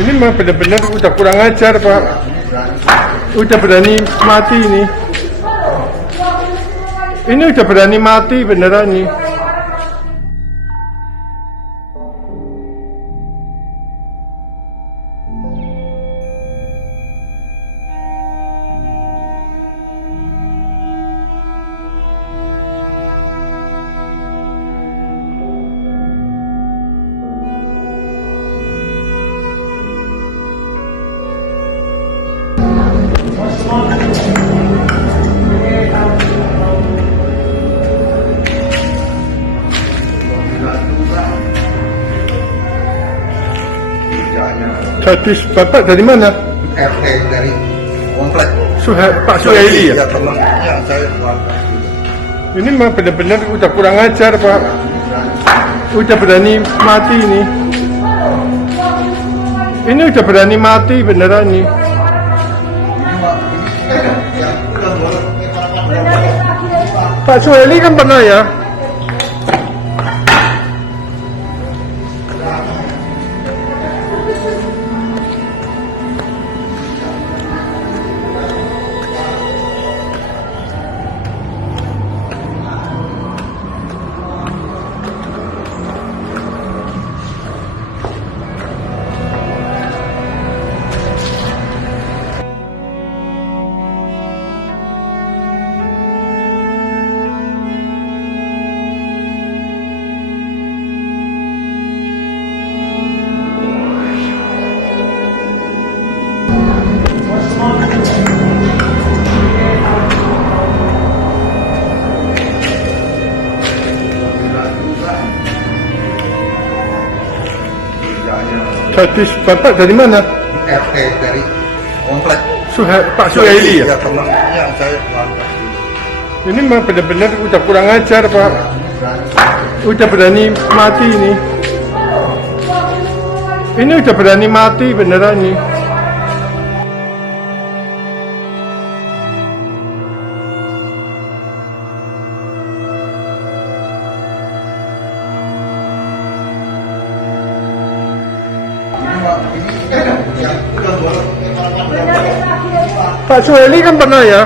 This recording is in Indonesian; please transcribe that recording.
Ini mah benar-benar udah kurang ajar, Pak. Udah berani mati nih. Ini udah berani mati beneran nih. Hadis Bapak dari mana? RT dari komplek. Pak Suhaili ya? Ya teman, ya saya keluarga. Ini mah benar-benar udah kurang ajar, Pak. Udah berani mati nih. Ini udah berani mati beneran nih. Pak Suhaili kan pernah ya? Hadis Bapak dari mana? RT dari komplek. Pak Suhaili ya? Ya teman, ya saya keluarga. Ini mah benar-benar udah kurang ajar, Pak. Udah berani mati nih. Ini udah berani mati beneran nih. Pak Suhaili kan pernah ya?